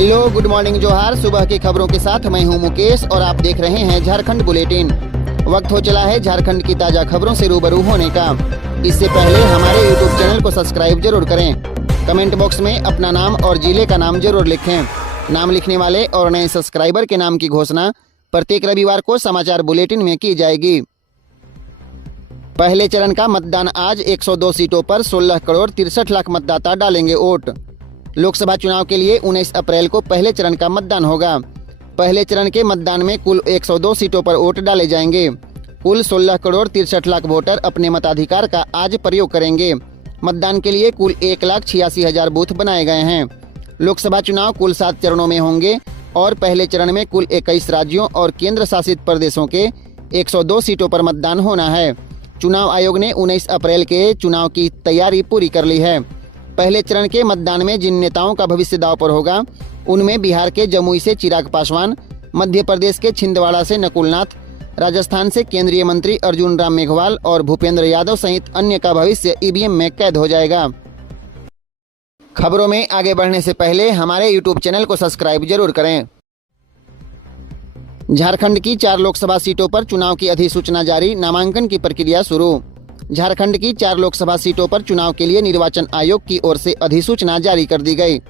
Hello, good morning जोहार। सुबह की खबरों के साथ मैं हूं मुकेश और आप देख रहे हैं झारखंड बुलेटिन। वक्त हो चला है झारखंड की ताजा खबरों से रूबरू होने का। इससे पहले हमारे यूट्यूब चैनल को सब्सक्राइब जरूर करें। कमेंट बॉक्स में अपना नाम और जिले का नाम जरूर लिखें। नाम लिखने वाले और नए सब्सक्राइबर के नाम की घोषणा प्रत्येक रविवार को समाचार बुलेटिन में की जाएगी। पहले चरण का मतदान आज 102 सीटों पर 16 करोड़ 63 लाख मतदाता डालेंगे वोट। लोकसभा चुनाव के लिए 19 अप्रैल को पहले चरण का मतदान होगा। पहले चरण के मतदान में कुल 102 सीटों पर वोट डाले जाएंगे। कुल 16 करोड़ 63 लाख वोटर अपने मताधिकार का आज प्रयोग करेंगे। मतदान के लिए कुल 1,86,000 बूथ बनाए गए हैं। लोकसभा चुनाव कुल 7 चरणों में होंगे और पहले चरण में कुल 21 राज्यों और केंद्र शासित प्रदेशों के 102 सीटों पर मतदान होना है। चुनाव आयोग ने 19 अप्रैल के चुनाव की तैयारी पूरी कर ली है। पहले चरण के मतदान में जिन नेताओं का भविष्य दांव पर होगा उनमें बिहार के जमुई से चिराग पासवान, मध्य प्रदेश के छिंदवाड़ा से नकुल नाथ, राजस्थान से केंद्रीय मंत्री अर्जुन राम मेघवाल और भूपेंद्र यादव सहित अन्य का भविष्य ईवीएम में कैद हो जाएगा। खबरों में आगे बढ़ने से पहले हमारे यूट्यूब चैनल को सब्सक्राइब जरूर करें। झारखंड की 4 लोकसभा सीटों पर चुनाव की अधिसूचना जारी, नामांकन की प्रक्रिया शुरू। झारखंड की 4 लोकसभा सीटों पर चुनाव के लिए निर्वाचन आयोग की ओर से अधिसूचना जारी कर दी गई।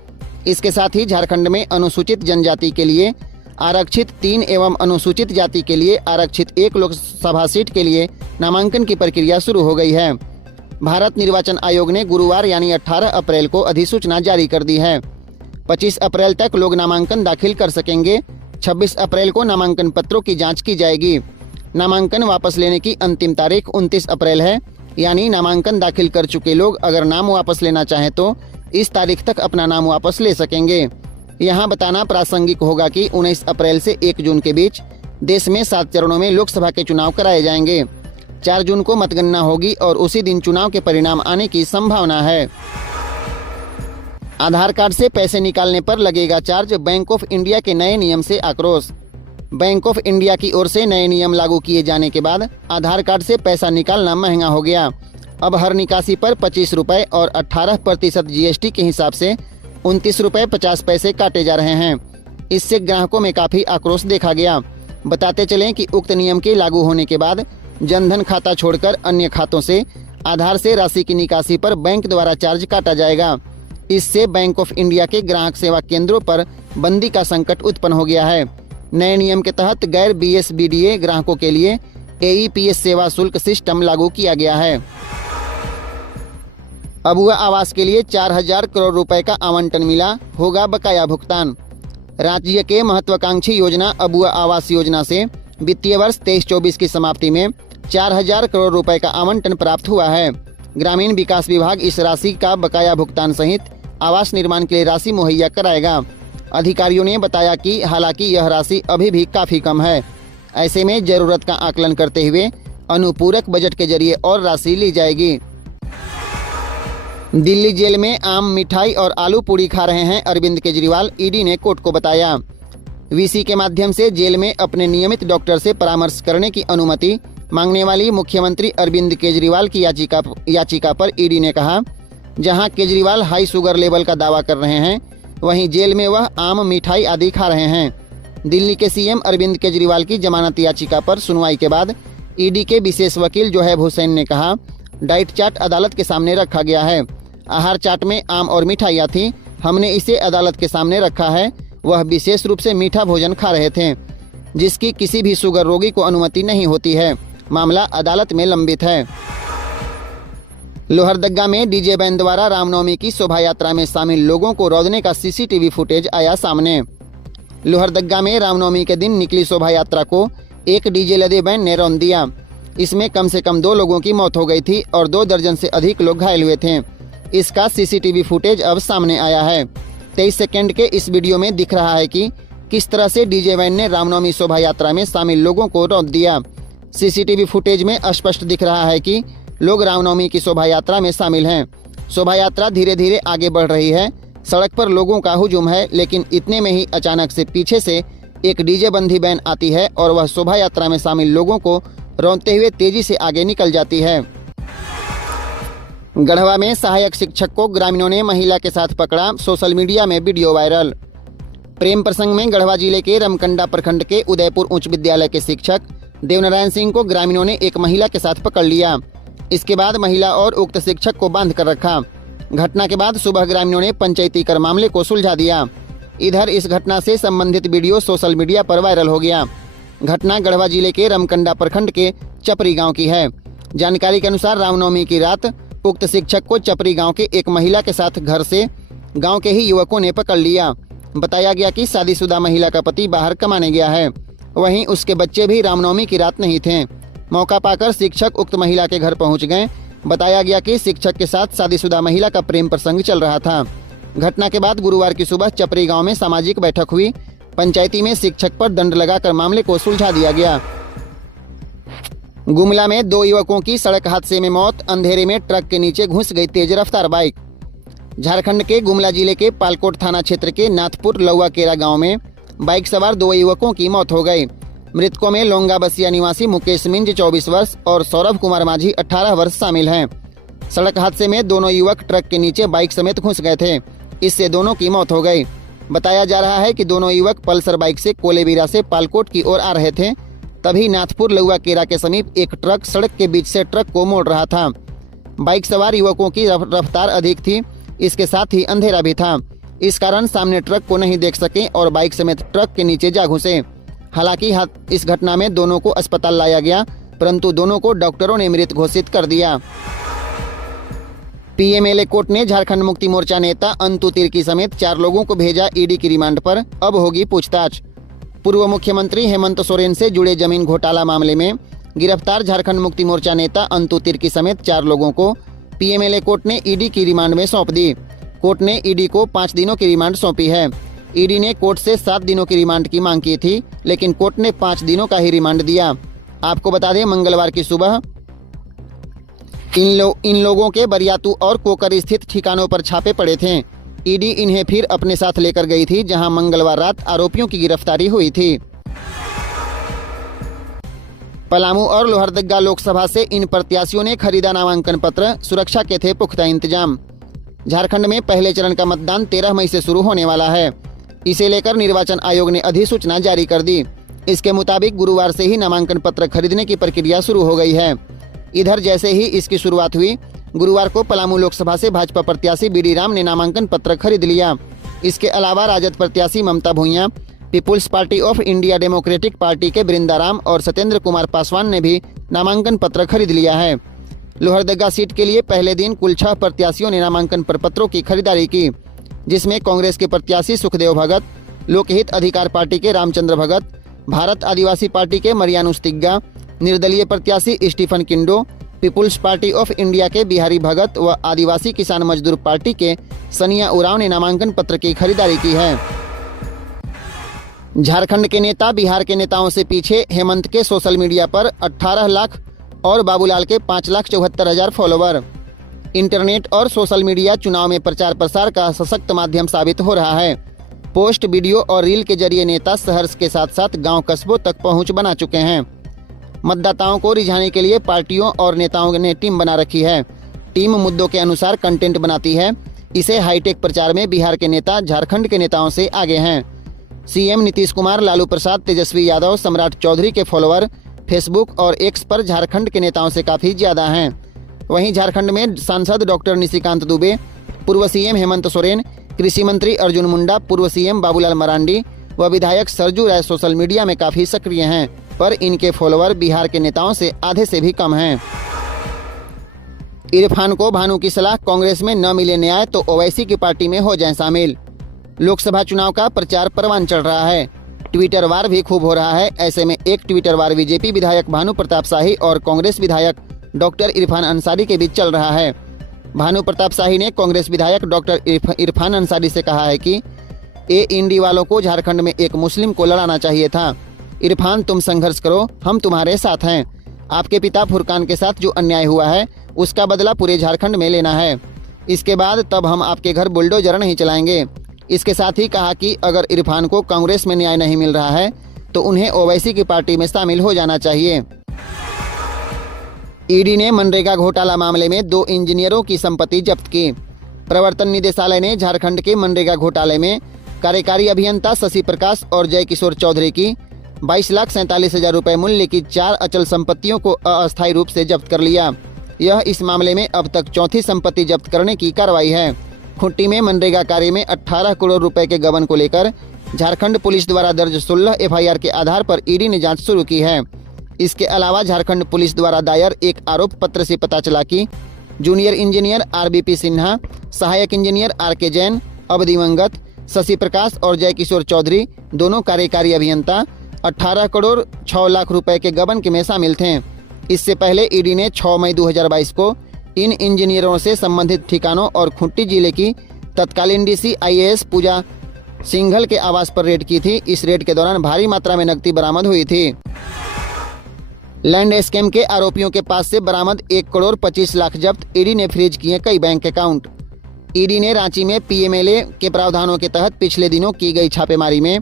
इसके साथ ही झारखंड में अनुसूचित जनजाति के लिए आरक्षित 3 एवं अनुसूचित जाति के लिए आरक्षित 1 लोकसभा सीट के लिए नामांकन की प्रक्रिया शुरू हो गई है। भारत निर्वाचन आयोग ने गुरुवार यानी 18 अप्रैल को अधिसूचना जारी कर दी है। 25 अप्रैल तक लोग नामांकन दाखिल कर सकेंगे। 26 अप्रैल को नामांकन पत्रों की जांच की जाएगी। नामांकन वापस लेने की अंतिम तारीख 29 अप्रैल है, यानी नामांकन दाखिल कर चुके लोग अगर नाम वापस लेना चाहें तो इस तारीख तक अपना नाम वापस ले सकेंगे। यहां बताना प्रासंगिक होगा कि 19 अप्रैल से 1 जून के बीच देश में 7 चरणों में लोकसभा के चुनाव कराए जाएंगे। 4 जून को मतगणना होगी और उसी दिन चुनाव के परिणाम आने की संभावना है। आधार कार्ड से पैसे निकालने पर लगेगा चार्ज, बैंक ऑफ इंडिया के नए नियम से आक्रोश। बैंक ऑफ इंडिया की ओर से नए नियम लागू किए जाने के बाद आधार कार्ड से पैसा निकालना महंगा हो गया। अब हर निकासी पर 25 रुपये और 18% जीएसटी के हिसाब से 29 रुपये 50 पैसे काटे जा रहे हैं। इससे ग्राहकों में काफी आक्रोश देखा गया। बताते चलें कि उक्त नियम के लागू होने के बाद जनधन खाता छोड़कर अन्य खातों से आधार से राशि की निकासी पर बैंक द्वारा चार्ज काटा जाएगा। इससे बैंक ऑफ इंडिया के ग्राहक सेवा केंद्रों पर बंदी का संकट उत्पन्न हो गया है। नए नियम के तहत गैर बीएसबीडीए ग्राहकों के लिए एईपीएस सेवा शुल्क सिस्टम लागू किया गया है। अबुआ आवास के लिए 4,000 करोड़ रुपए का आवंटन मिला, होगा बकाया भुगतान। राज्य के महत्वाकांक्षी योजना अबुआ आवास योजना से वित्तीय वर्ष 23-24 की समाप्ति में 4,000 करोड़ रुपए का आवंटन प्राप्त हुआ है। ग्रामीण विकास विभाग इस राशि का बकाया भुगतान सहित आवास निर्माण के लिए राशि मुहैया कराएगा। अधिकारियों ने बताया कि हालांकि यह राशि अभी भी काफी कम है। ऐसे में जरूरत का आकलन करते हुए अनुपूरक बजट के जरिए और राशि ली जाएगी। दिल्ली जेल में आम, मिठाई और आलू पूड़ी खा रहे हैं अरविंद केजरीवाल, ईडी ने कोर्ट को बताया। वीसी के माध्यम से जेल में अपने नियमित डॉक्टर से परामर्श करने की अनुमति मांगने वाली मुख्यमंत्री अरविंद केजरीवाल की याचिका पर ईडी ने कहा, जहां केजरीवाल हाई शुगर लेवल का दावा कर रहे हैं वहीं जेल में वह आम, मिठाई आदि खा रहे हैं। दिल्ली के सीएम अरविंद केजरीवाल की जमानत याचिका पर सुनवाई के बाद ईडी के विशेष वकील जोहेब हुसैन ने कहा, डाइट चार्ट अदालत के सामने रखा गया है। आहार चार्ट में आम और मिठाइयाँ थी, हमने इसे अदालत के सामने रखा है। वह विशेष रूप से मीठा भोजन खा रहे थे, जिसकी किसी भी शुगर रोगी को अनुमति नहीं होती है। मामला अदालत में लंबित है। लोहरदग्गा में डीजे बैंड द्वारा रामनवमी की शोभा यात्रा में शामिल लोगों को रौंदने का सीसीटीवी फुटेज आया सामने। लोहरदग्गा में रामनवमी के दिन निकली शोभा यात्रा को एक डीजे लदे बैंड ने रौंद दिया। इसमें कम से कम 2 लोगों की मौत हो गई थी और 2 दर्जन से अधिक लोग घायल हुए थे। इसका सीसीटीवी फुटेज अब सामने आया है। 23 सेकंड के इस वीडियो में दिख रहा है कि किस तरह से डीजे बैंड ने रामनवमी शोभा यात्रा में शामिल लोगों को रौंद दिया। सीसीटीवी फुटेज में स्पष्ट दिख रहा है कि लोग रामनवमी की शोभा यात्रा में शामिल हैं। शोभा यात्रा धीरे धीरे आगे बढ़ रही है। सड़क पर लोगों का हुजूम है, लेकिन इतने में ही अचानक से पीछे से एक डीजे बंधी वैन आती है और वह शोभा यात्रा में शामिल लोगों को रौंदते हुए तेजी से आगे निकल जाती है। गढ़वा में सहायक शिक्षक को ग्रामीणों ने महिला के साथ पकड़ा, सोशल मीडिया में वीडियो वायरल। प्रेम प्रसंग में गढ़वा जिले के रमकंडा प्रखंड के उदयपुर उच्च विद्यालय के शिक्षक देवनारायण सिंह को ग्रामीणों ने एक महिला के साथ पकड़ लिया। इसके बाद महिला और उक्त शिक्षक को बांध कर रखा। घटना के बाद सुबह ग्रामीणों ने पंचायती कर मामले को सुलझा दिया। इधर इस घटना से संबंधित वीडियो सोशल मीडिया पर वायरल हो गया। घटना गढ़वा जिले के रमकंडा प्रखंड के चपरी गांव की है। जानकारी के अनुसार रामनवमी की रात उक्त शिक्षक को चपरी गांव के एक महिला के साथ घर से गांव के ही युवकों ने पकड़ लिया। बताया गया कि शादीशुदा महिला का पति बाहर कमाने गया है, वहीं उसके बच्चे भी रामनवमी की रात नहीं थे। मौका पाकर शिक्षक उक्त महिला के घर पहुंच गए। बताया गया कि शिक्षक के साथ शादीशुदा महिला का प्रेम प्रसंग चल रहा था। घटना के बाद गुरुवार की सुबह चपरी गांव में सामाजिक बैठक हुई। पंचायती में शिक्षक पर दंड लगाकर मामले को सुलझा दिया गया। गुमला में 2 युवकों की सड़क हादसे में मौत। अंधेरे में ट्रक के नीचे घुस गई तेज रफ्तार बाइक। झारखंड के गुमला जिले के पालकोट थाना क्षेत्र के नाथपुर लौआ केरा गांव में बाइक सवार 2 युवकों की मौत हो गई। मृतकों में लोंगा बसिया निवासी मुकेश मिंज 24 वर्ष और सौरभ कुमार माझी 18 वर्ष शामिल हैं। सड़क हादसे में दोनों युवक ट्रक के नीचे बाइक समेत घुस गए थे। इससे दोनों की मौत हो गई। बताया जा रहा है कि दोनों युवक पल्सर बाइक से कोलेबीरा से पालकोट की ओर आ रहे थे। तभी नाथपुर लौआ केरा के समीप एक ट्रक सड़क के बीच से ट्रक को मोड़ रहा था। बाइक सवार युवकों की रफ्तार अधिक थी, इसके साथ ही अंधेरा भी था। इस कारण सामने ट्रक को नहीं देख सके और बाइक समेत ट्रक के नीचे जा घुसे। हालांकि इस घटना में दोनों को अस्पताल लाया गया, परंतु दोनों को डॉक्टरों ने मृत घोषित कर दिया। पीएमएलए कोर्ट ने झारखंड मुक्ति मोर्चा नेता अंतु तिर्की समेत 4 लोगों को भेजा ईडी की रिमांड पर। अब होगी पूछताछ। पूर्व मुख्यमंत्री हेमंत सोरेन से जुड़े जमीन घोटाला मामले में गिरफ्तार झारखंड मुक्ति मोर्चा नेता अंतु तिर्की समेत 4 लोगों को पीएमएलए कोर्ट ने ईडी की रिमांड में सौंप दी। कोर्ट ने ईडी को 5 दिनों की रिमांड सौंपी है। ईडी ने कोर्ट से 7 दिनों की रिमांड की मांग की थी, लेकिन कोर्ट ने 5 दिनों का ही रिमांड दिया। आपको बता दें, मंगलवार की सुबह इन लोगों के बरियातू और कोकर स्थित ठिकानों पर छापे पड़े थे। ईडी इन्हें फिर अपने साथ लेकर गई थी, जहां मंगलवार रात आरोपियों की गिरफ्तारी हुई थी। पलामू और लोहरदगा लोकसभा से इन प्रत्याशियों ने खरीदा नामांकन पत्र। सुरक्षा के थे पुख्ता इंतजाम। झारखंड में पहले चरण का मतदान 13 मई से शुरू होने वाला है। इसे लेकर निर्वाचन आयोग ने अधिसूचना जारी कर दी। इसके मुताबिक गुरुवार से ही नामांकन पत्र खरीदने की प्रक्रिया शुरू हो गई है। इधर जैसे ही इसकी शुरुआत हुई, गुरुवार को पलामू लोकसभा से भाजपा प्रत्याशी बीडी राम ने नामांकन पत्र खरीद लिया। इसके अलावा राजद प्रत्याशी Mamta Bhuiyan, peoples party of India democratic party के बृंदाराम और सत्येंद्र कुमार पासवान ने भी नामांकन पत्र खरीद लिया है। लोहरदगा सीट के लिए पहले दिन कुल 6 प्रत्याशियों ने नामांकन पत्रों की खरीदारी की, जिसमें कांग्रेस के प्रत्याशी सुखदेव भगत, लोकहित अधिकार पार्टी के रामचंद्र भगत, भारत आदिवासी पार्टी के मरियानुस तिग्गा, निर्दलीय प्रत्याशी Stephen Kindo, people's party of India के बिहारी भगत व आदिवासी किसान मजदूर पार्टी के सनिया उरांव ने नामांकन पत्र की खरीदारी की है। झारखंड के नेता बिहार के नेताओं से पीछे। हेमंत के सोशल मीडिया पर 18 लाख और बाबूलाल के 5,74,000 फॉलोवर। इंटरनेट और सोशल मीडिया चुनाव में प्रचार प्रसार का सशक्त माध्यम साबित हो रहा है। पोस्ट, वीडियो और रील के जरिए नेता शहर के साथ साथ गांव कस्बों तक पहुंच बना चुके हैं। मतदाताओं को रिझाने के लिए पार्टियों और नेताओं ने टीम बना रखी है। टीम मुद्दों के अनुसार कंटेंट बनाती है। इसे हाईटेक प्रचार में बिहार के नेता झारखंड के नेताओं से आगे हैं। सीएम नीतीश कुमार, लालू प्रसाद, तेजस्वी यादव, सम्राट चौधरी के फॉलोअर फेसबुक और एक्स पर झारखंड के नेताओं से काफी ज्यादा हैं। वहीं झारखंड में सांसद डॉक्टर निशिकांत दुबे, पूर्व सीएम हेमंत सोरेन, कृषि मंत्री अर्जुन मुंडा, पूर्व सीएम बाबूलाल मरांडी व विधायक सरजू राय सोशल मीडिया में काफी सक्रिय हैं, पर इनके फॉलोअर बिहार के नेताओं से आधे से भी कम हैं। इरफान को भानु की सलाह, कांग्रेस में न मिले न्याय तो ओवैसी की पार्टी में हो जाएं शामिल। लोकसभा चुनाव का प्रचार परवान चढ़ रहा है। ट्विटर वार भी खूब हो रहा है। ऐसे में एक ट्विटर वार बीजेपी विधायक भानु प्रताप शाही और कांग्रेस विधायक डॉक्टर इरफान अंसारी के बीच चल रहा है। भानु प्रताप शाही ने कांग्रेस विधायक डॉक्टर इरफान अंसारी से कहा है कि इंडी वालों को झारखंड में एक मुस्लिम को लड़ाना चाहिए था। इरफान, तुम संघर्ष करो, हम तुम्हारे साथ हैं। आपके पिता फुरकान के साथ जो अन्याय हुआ है उसका बदला पूरे झारखंड में लेना है। इसके बाद तब हम आपके घर बुलडोजर नहीं चलाएंगे। इसके साथ ही कहा कि अगर इरफान को कांग्रेस में न्याय नहीं मिल रहा है तो उन्हें ओवैसी की पार्टी में शामिल हो जाना चाहिए। ईडी ने मनरेगा घोटाला मामले में 2 इंजीनियरों की संपत्ति जब्त की। प्रवर्तन निदेशालय ने झारखंड के मनरेगा घोटाले में कार्यकारी अभियंता शशि प्रकाश और जय किशोर चौधरी की 22,47,000 रुपए मूल्य की 4 अचल संपत्तियों को अस्थायी रूप से जब्त कर लिया। यह इस मामले में अब तक चौथी संपत्ति जब्त करने की कार्रवाई है। खूंटी में मनरेगा कार्य में 18 करोड़ रुपए के गबन को लेकर झारखंड पुलिस द्वारा दर्ज 16 एफआईआर के आधार पर ईडी ने जांच शुरू की है। इसके अलावा झारखंड पुलिस द्वारा दायर एक आरोप पत्र से पता चला कि जूनियर इंजीनियर आरबीपी सिन्हा, सहायक इंजीनियर आरके जैन, अब दिवंगत शशि प्रकाश और जय किशोर चौधरी दोनों कार्यकारी अभियंता 18 करोड़ 6 लाख रुपए के गबन में शामिल थे। इससे पहले ईडी ने 6 मई 2022 को इन इंजीनियरों से संबंधित ठिकानों और खूंटी जिले की तत्कालीन डीसी आईएएस पूजा सिंघल के आवास पर रेड की थी। इस रेड के दौरान भारी मात्रा में नकदी बरामद हुई थी। लैंड स्कैम के आरोपियों के पास से बरामद 1 करोड़ 25 लाख जब्त, ईडी ने फ्रीज किए कई बैंक अकाउंट। ईडी ने रांची में पीएमएलए के प्रावधानों के तहत पिछले दिनों की गई छापेमारी में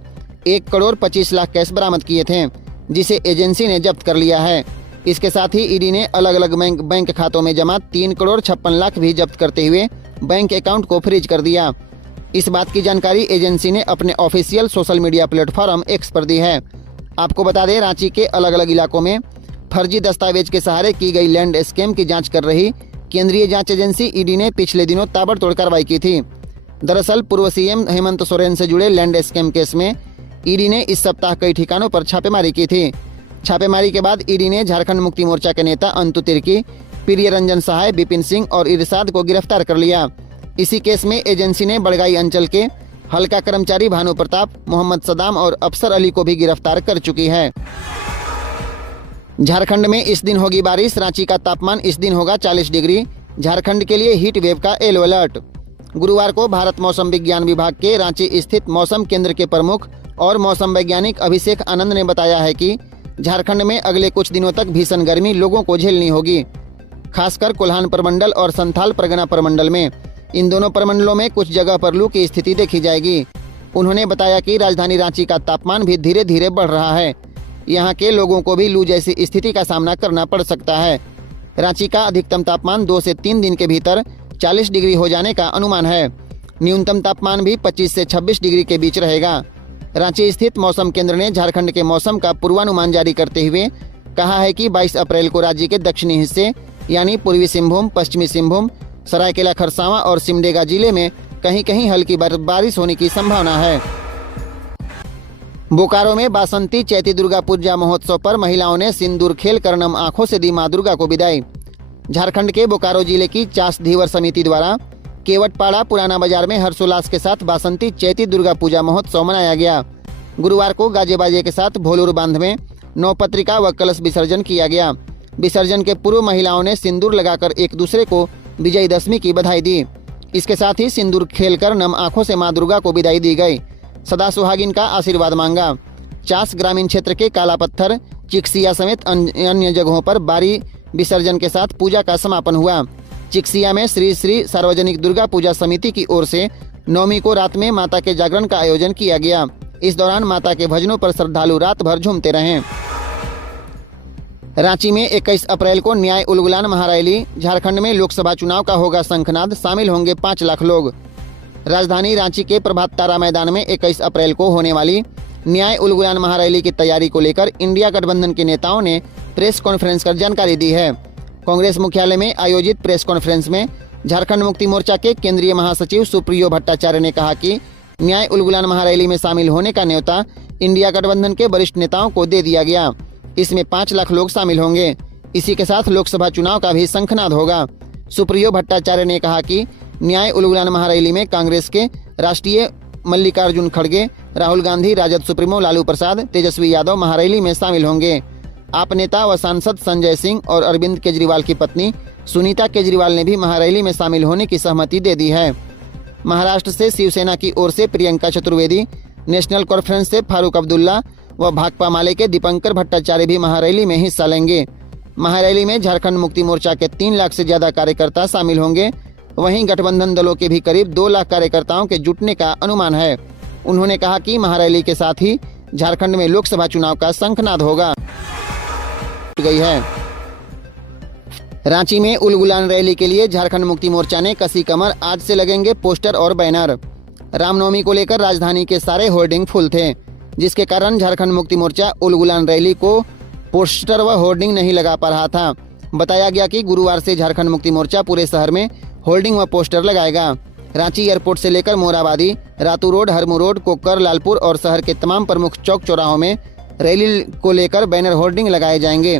1 करोड़ 25 लाख कैश बरामद किए थे, जिसे एजेंसी ने जब्त कर लिया है। इसके साथ ही ईडी ने अलग अलग बैंक खातों में जमा 3 करोड़ 56 लाख भी जब्त करते हुए बैंक अकाउंट को फ्रीज कर दिया। इस बात की जानकारी एजेंसी ने अपने official social media platform x पर दी है। आपको बता दें, रांची के अलग अलग इलाकों में फर्जी दस्तावेज के सहारे की गई लैंड स्कैम की जांच कर रही केंद्रीय जांच एजेंसी ईडी ने पिछले दिनों ताबड़तोड़ कार्रवाई की थी। दरअसल पूर्व सीएम हेमंत सोरेन से जुड़े लैंड स्कैम केस में ईडी ने इस सप्ताह कई ठिकानों पर छापेमारी की थी। छापेमारी के बाद ईडी ने झारखंड मुक्ति मोर्चा के नेता अंतु तिर्की, प्रिय रंजन सहाय, विपिन सिंह और इरशाद को गिरफ्तार कर लिया। इसी केस में एजेंसी ने बड़गाई अंचल के हल्का कर्मचारी भानु प्रताप, मोहम्मद सदाम और अफसर अली को भी गिरफ्तार कर चुकी है। झारखंड में इस दिन होगी बारिश, रांची का तापमान इस दिन होगा 40 डिग्री। झारखंड के लिए हीट वेव का येलो अलर्ट। गुरुवार को भारत मौसम विज्ञान विभाग के रांची स्थित मौसम केंद्र के प्रमुख और मौसम वैज्ञानिक अभिषेक आनंद ने बताया है कि झारखंड में अगले कुछ दिनों तक भीषण गर्मी लोगों को झेलनी होगी, खासकर कोल्हान प्रमंडल और संथाल परगना प्रमंडल में। इन दोनों प्रमंडलों में कुछ जगह पर लू की स्थिति देखी जाएगी। उन्होंने बताया कि राजधानी रांची का तापमान भी धीरे धीरे बढ़ रहा है। यहाँ के लोगों को भी लू जैसी स्थिति का सामना करना पड़ सकता है। रांची का अधिकतम तापमान 2 से 3 दिन के भीतर 40 डिग्री हो जाने का अनुमान है। न्यूनतम तापमान भी 25 से 26 डिग्री के बीच रहेगा। रांची स्थित मौसम केंद्र ने झारखंड के मौसम का पूर्वानुमान जारी करते हुए कहा है कि 22 अप्रैल को राज्य के दक्षिणी हिस्से यानी पूर्वी सिंहभूम, पश्चिमी सिंहभूम, सरायकेला खरसावां और सिमडेगा जिले में कहीं कहीं हल्की बारिश होने की संभावना है। बोकारो में बासंती चैती दुर्गा पूजा महोत्सव पर महिलाओं ने सिंदूर खेल कर नम आंखों से दी मां दुर्गा को विदाई। झारखंड के बोकारो जिले की चास धीवर समिति द्वारा केवटपाड़ा पुराना बाजार में हर्षोल्लास के साथ बासंती चैती दुर्गा पूजा महोत्सव मनाया गया। गुरुवार को गाजे बाजे के साथ भोलूर बांध में नौपत्रिका व कलश विसर्जन किया गया। विसर्जन के पूर्व महिलाओं ने सिंदूर लगाकर एक दूसरे को विजयदशमी की बधाई दी। इसके साथ ही सिंदूर खेलकर नम आंखों से मां दुर्गा को विदाई दी गई। सदा सुहागिन का आशीर्वाद मांगा। चास ग्रामीण क्षेत्र के काला पत्थर, चिकसिया समेत अन्य जगहों पर बारी विसर्जन के साथ पूजा का समापन हुआ। चिकसिया में श्री श्री सार्वजनिक दुर्गा पूजा समिति की ओर से नवमी को रात में माता के जागरण का आयोजन किया गया। इस दौरान माता के भजनों पर श्रद्धालु रात भर झूमते रहे। रांची में 21 अप्रैल को न्याय उलगुलान महारैली। झारखंड में लोकसभा चुनाव का होगा शंखनाद, शामिल होंगे 5 लाख लोग। राजधानी रांची के प्रभात तारा मैदान में 21 अप्रैल को होने वाली न्याय उलगुलान महारैली की तैयारी को लेकर इंडिया गठबंधन के नेताओं ने प्रेस कॉन्फ्रेंस कर जानकारी दी है। कांग्रेस मुख्यालय में आयोजित प्रेस कॉन्फ्रेंस में झारखंड मुक्ति मोर्चा के केंद्रीय महासचिव सुप्रियो भट्टाचार्य ने कहा कि न्याय उलगुलान महारैली में शामिल होने का न्योता इंडिया गठबंधन के वरिष्ठ नेताओं को दे दिया गया। इसमें 5 लाख लोग शामिल होंगे। इसी के साथ लोकसभा चुनाव का भी शंखनाद होगा। सुप्रियो भट्टाचार्य ने कहा कि न्याय उलगुलान महारैली में कांग्रेस के राष्ट्रीय मल्लिकार्जुन खड़गे, राहुल गांधी, राजद सुप्रीमो लालू प्रसाद, तेजस्वी यादव महारैली में शामिल होंगे। आप नेता व सांसद संजय सिंह और अरविंद केजरीवाल की पत्नी सुनीता केजरीवाल ने भी महारैली में शामिल होने की सहमति दे दी है। महाराष्ट्र से शिवसेना की ओर से प्रियंका चतुर्वेदी, नेशनल कॉन्फ्रेंस से फारूक अब्दुल्ला व भाकपा माले के दीपंकर भट्टाचार्य भी महारैली में हिस्सा लेंगे। महारैली में झारखंड मुक्ति मोर्चा के 3 लाख से ज्यादा कार्यकर्ता शामिल होंगे। वहीं गठबंधन दलों के भी करीब 2 लाख कार्यकर्ताओं के जुटने का अनुमान है। उन्होंने कहा कि महारैली के साथ ही झारखंड में लोकसभा चुनाव का शंखनाद होगा। गई है। रांची में उलगुलान रैली के लिए झारखंड मुक्ति मोर्चा ने कसी कमर। आज से लगेंगे पोस्टर और बैनर। रामनवमी को लेकर राजधानी के सारे होर्डिंग फुल थे, जिसके कारण झारखंड मुक्ति मोर्चा उलगुलान रैली को पोस्टर व होर्डिंग नहीं लगा पा रहा था। बताया गया कि गुरुवार से झारखंड मुक्ति मोर्चा पूरे शहर में होर्डिंग व पोस्टर लगाएगा। रांची एयरपोर्ट से लेकर मोराबादी, रातू रोड, हरमू रोड, कोक्कर, लालपुर और शहर के तमाम प्रमुख चौक चौराहों में रैली को लेकर बैनर होर्डिंग लगाए जाएंगे।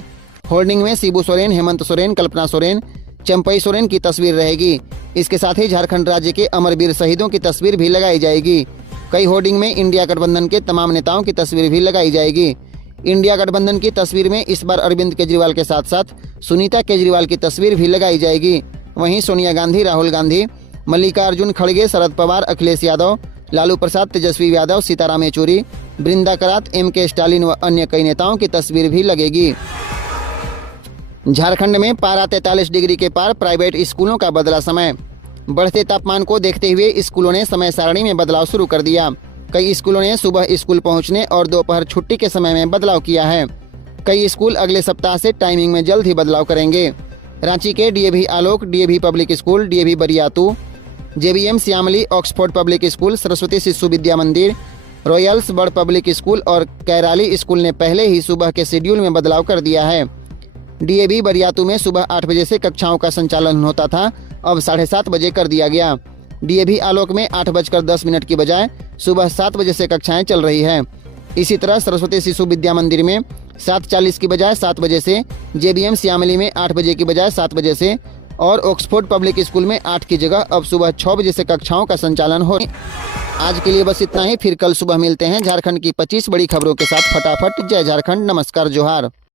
होर्डिंग में शिबू सोरेन, हेमंत सोरेन, कल्पना सोरेन, चंपई सोरेन की तस्वीर रहेगी। इसके साथ ही झारखंड राज्य के अमरवीर शहीदों की तस्वीर भी लगाई जाएगी। कई होर्डिंग में इंडिया गठबंधन के तमाम नेताओं की तस्वीर भी लगाई जाएगी। इंडिया गठबंधन की तस्वीर में इस बार अरविंद केजरीवाल के साथ साथ सुनीता केजरीवाल की तस्वीर भी लगाई जाएगी। वहीं सोनिया गांधी, राहुल गांधी, मल्लिकार्जुन खड़गे, शरद पवार, अखिलेश यादव, लालू प्रसाद, तेजस्वी यादव, सीताराम येचुरी, बृंदा करात, M.K. स्टालिन व अन्य कई नेताओं की तस्वीर भी लगेगी। झारखंड में पारा 43 डिग्री के पार, प्राइवेट स्कूलों का बदला समय। बढ़ते तापमान को देखते हुए स्कूलों ने समय सारणी में बदलाव शुरू कर दिया। कई स्कूलों ने सुबह स्कूल पहुंचने और दोपहर छुट्टी के समय में बदलाव किया है। कई स्कूल अगले सप्ताह से टाइमिंग में जल्द ही बदलाव करेंगे। रांची के DAV आलोक, DAV public school, DAV Bariatu, JBM श्यामली, Oxford public school, Saraswati Shishu Vidya मंदिर, रॉयल्स बर्ड पब्लिक स्कूल और कैराली स्कूल ने पहले ही सुबह के शेड्यूल में बदलाव कर दिया है। DAV बरियातू में सुबह 8 बजे से कक्षाओं का संचालन होता था, अब 7:30 बजे कर दिया गया। DAV आलोक में 8:10 की बजाय सुबह 7 बजे से कक्षाएं चल रही है। इसी तरह सरस्वती शिशु विद्या मंदिर में 7:40 की बजाय 7 बजे से, JBM श्यामली में 8 बजे की बजाय 7 बजे से और ऑक्सफोर्ड पब्लिक स्कूल में 8 की जगह अब सुबह 6 बजे से कक्षाओं का संचालन हो। आज के लिए बस इतना ही, फिर कल सुबह मिलते हैं झारखंड की 25 बड़ी खबरों के साथ। फटाफट। जय झारखंड, नमस्कार, जोहार।